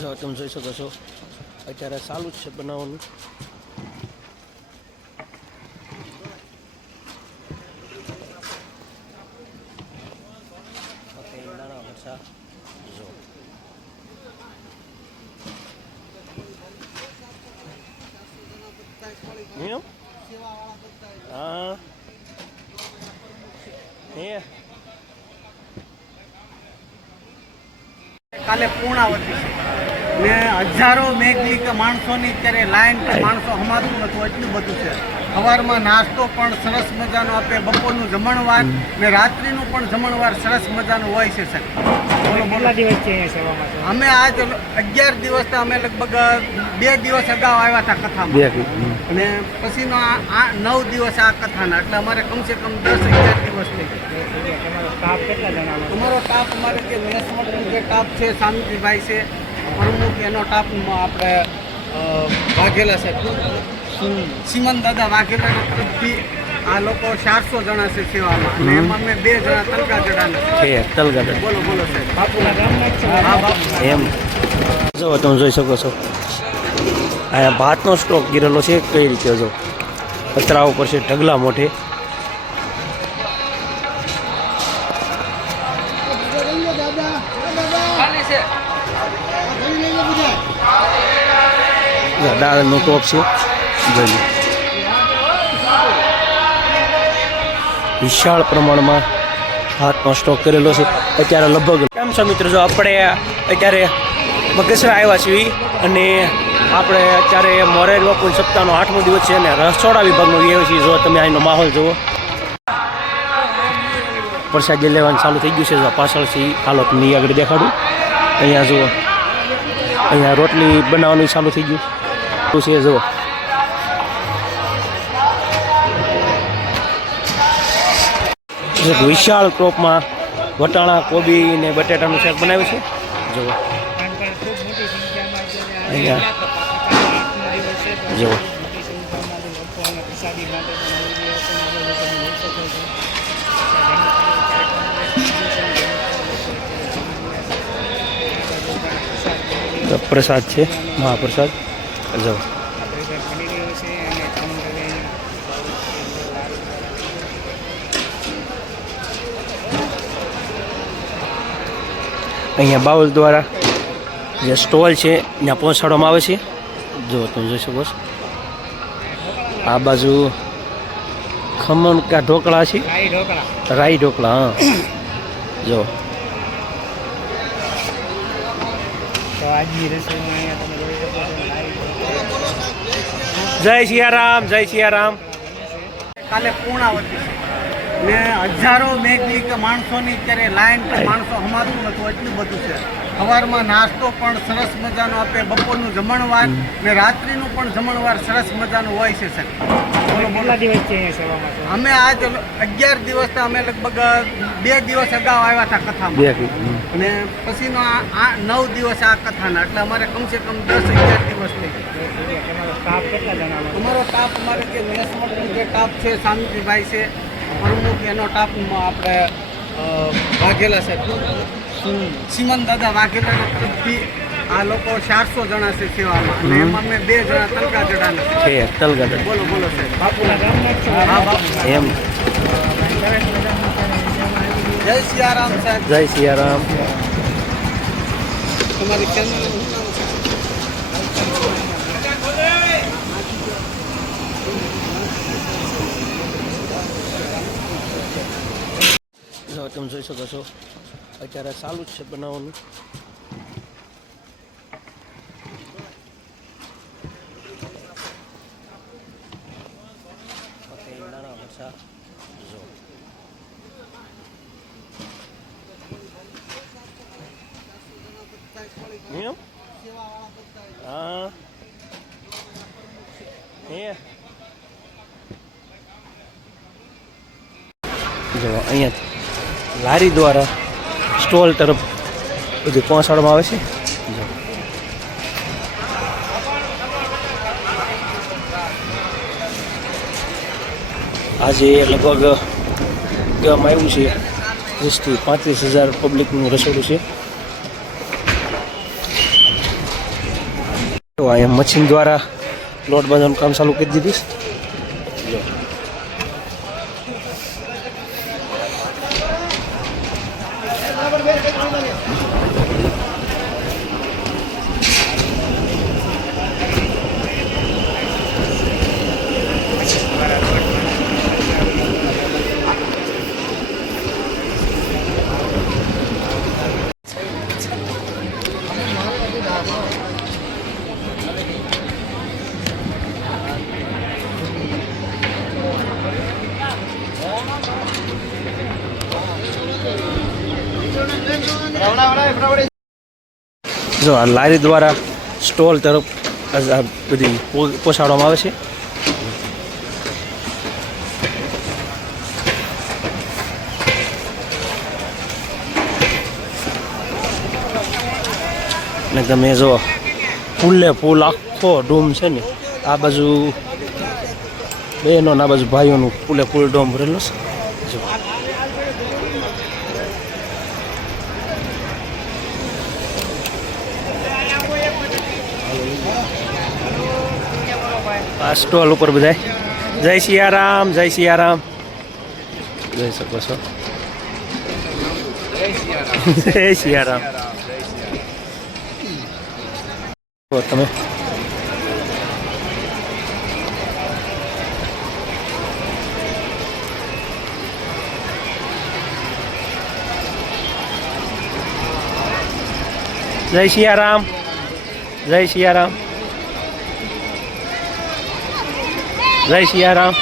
જો તમે જોઈ શકો છો અત્યારે ચાલુ જ છે બનાવવાનું. નાના મરચા જો હા કાલે પૂર્ણાવતી છે ને હજારો મેઘલી કે માણસોની અત્યારે લાઈન કે માણસો હમાતું નતું, એટલું બધું છે. સવારમાં નાસ્તો પણ સરસ મજાનો આપે, બપોરનું જમણવાર ને રાત્રિનું પણ જમણવાર સરસ મજાનું હોય છે સર. કેટલા દિવસ છે અહીંયા સેવામાં? અમે આજ 11 દિવસ અમે લગભગ 2 દિવસ અગાઉ આવ્યા હતા કથામાં અને પછીનો આ 9 દિવસ આ કથાના, એટલે અમારે કમસે કમ 10-11 દિવસ થઈ ગયા. તમારો સ્ટાફ કેટલા જણાનો? અમારો સ્ટાફ અમારે જે મેસવટનો જે સ્ટાફ છે, શાંતિભાઈ છે પ્રમુખ, એનો સ્ટાફ આપણે વાઘેલા છે, સિમન દાદા વાઘેલાના તરફથી આ લોકો 400 જણા છે સેવામાં અને એમાં અમે 2 જણા તલગા જડાના છે. તલગા બોલો બોલો સાહેબ. બાપુના ગામના જ છો? હા બાપુ. એમ જો તમે જોઈ શકો છો અહીંયા ભાતનો સ્ટોક ગીરેલો છે. કઈ રીતે જો પતરા ઉપર છે ઢગલા મોઢે. દાળનું ટોપ છે, જોઈ વિશાળ પ્રમાણમાં ભાતનો સ્ટોક કરેલો છે. અત્યારે લગભગ કેમ છો મિત્રો, જો આપણે અત્યારે બગસરા આવ્યા છીએ અને આપણે અત્યારે મોરારી બાપુ સપ્તાહનો 8મો દિવસ છે અને રસોડા વિભાગનો આવ્યા છીએ. જો તમે અહીંનો માહોલ જુઓ, પ્રસાદી લેવાનું ચાલુ થઈ ગયું છે. જો પાછળથી હાલો તમને આગળ દેખાડું. અહીંયા જુઓ, અહીંયા રોટલી બનાવવાનું ચાલુ થઈ ગયું છે. જુઓ વિશાળ ટોપમાં વટાણા, કોબી ને બટાટાનું શાક બનાવ્યું છે. જુઓ અહીંયા જુઓ પ્રસાદ છે, મહાપ્રસાદ. જુઓ અહીંયા બાઉલ દ્વારા જે સ્ટોલ છે ત્યાં પહોંચાડવામાં આવે છે. જો તમે જોઈ શકો છો આ બાજુ ખમણ કા ઢોકળા છે, રાઈ ઢોકળા. હા જો જય સિયારામ, જય સિયારામ. કાલે પૂર્ણાવતી છે ને હજારો મેઘલી કે માણસોની અત્યારે લાઈન કે માણસો હમાતું નતું, એટલું બધું છે. સવારમાં નાસ્તો પણ સરસ મજાનો આપે, બપોરનું જમણવાર ને રાત્રિનું પણ જમણવાર સરસ મજાનું હોય છે સર. કેટલા દિવસ છે અહીંયા સેવામાં? અમે આજ 11 દિવસ અમે લગભગ 2 દિવસ અગાઉ આવ્યા હતા કથામાં અને પછીનો આ 9 દિવસ આ કથાના, એટલે અમારે કમસે કમ 10-11 દિવસ થઈ ગયા. તમારો સ્ટાફ કેટલા જણાનો? અમારો સ્ટાફ અમારે જે મેસવટનો જે સ્ટાફ છે, શાંતિભાઈ છે પ્રમુખ, એનો સ્ટાફ આપણે વાઘેલા છે, સિમન દાદા વાઘેલાના તરફથી આ લોકો 400 જણા છે સેવામાં અને એમાં અમે 2 જણા તલગા જડાના છે. તલગા બોલો બોલો સાહેબ. બાપુના ગામના જ છો? હા બાપુ. એમ જય સિયારામ સાહેબ. જય સિયારામ. તમારી ચેનલ જો તમે જોઈ શકો છો અત્યારે ચાલુ જ છે બનાવવાનું. નાના મરચા જો હા જો અહીંયા લારી દ્વારા સ્ટોલ તરફ બધું પહોંચાડવામાં આવે છે. આજે લગભગ કહેવામાં આવ્યું છે 30,000 થી 35,000 પબ્લિકનું રસોડું છે. તો અહીંયા મશીન દ્વારા લોટ બાંધવાનું કામ ચાલુ કરી દીધું. જો આ લારી દ્વારા સ્ટોલ તરફ આ બધી પહોંચાડવામાં આવે છે. ને તમે જો ફૂલે ફૂલ આખો ડોમ છે ને, આ બાજુ બહેનો આ બાજુ ભાઈઓનું ફૂલે ફૂલ ડોમ ભરેલો છે. જો આ સ્ટોલ ઉપર બધા જય સિયારામ, જય સિયારામ જોઈ શકો છો. જય સિયારામ. તમે જય સિયારામ, જય સિયારામ, જય સિયારામ.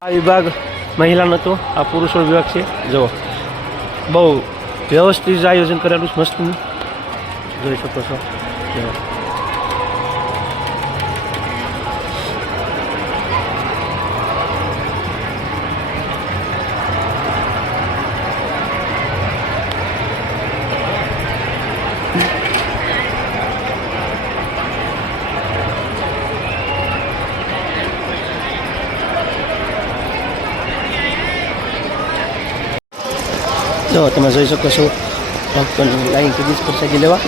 આ વિભાગ મહિલાનો હતો, આ પુરુષો વિભાગ છે. જુઓ બહુ વ્યવસ્થિત આયોજન કરેલું છે, મસ્ત જોઈ શકો છો. જો તમે જોઈ શકો છો ભક્તોની લાઈન સુધી જ પ્રસાદી લેવા.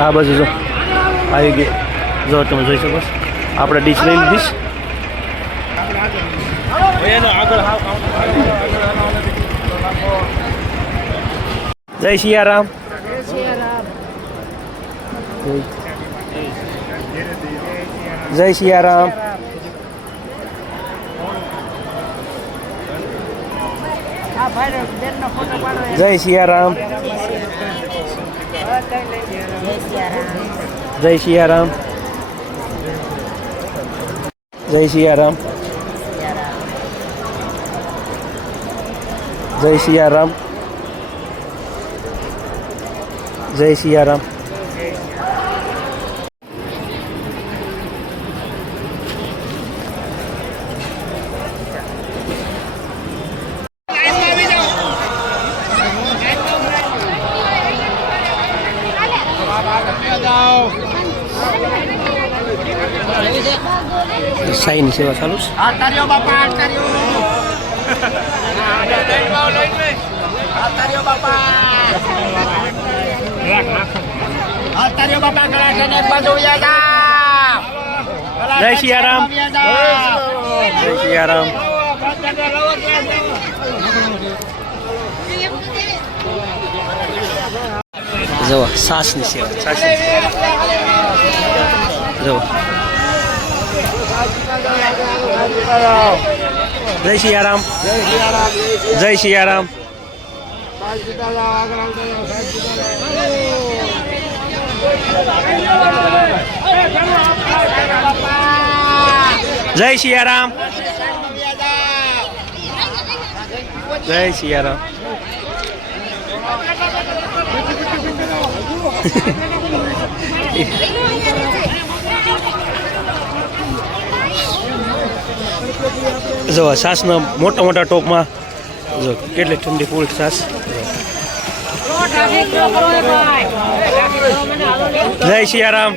આ બાજુ જો આવી ગઈ, જો તમે જોઈ શકો છો. આપણે ડીશ લઈ લીધીશ. જય સિયારામ, જય સિયારામ. જય સિયારામ, જય સિયારામ, જય સિયારામ, જય સિયારામ, જય સિયારામ. સાઈની સેવા ચાલુ છે. જય સિયારામ, જય સિયારામ. જુઓ સાસની સેવા, સાસની જુઓ. જય સિયારામ, જય સિયારામ. જય સિયારામ. જય સિયારામ. જો છાસના મોટા મોટા ટોપમાં જો કેટલી ઠંડી ફૂલ છાસ. જય સિયારામ.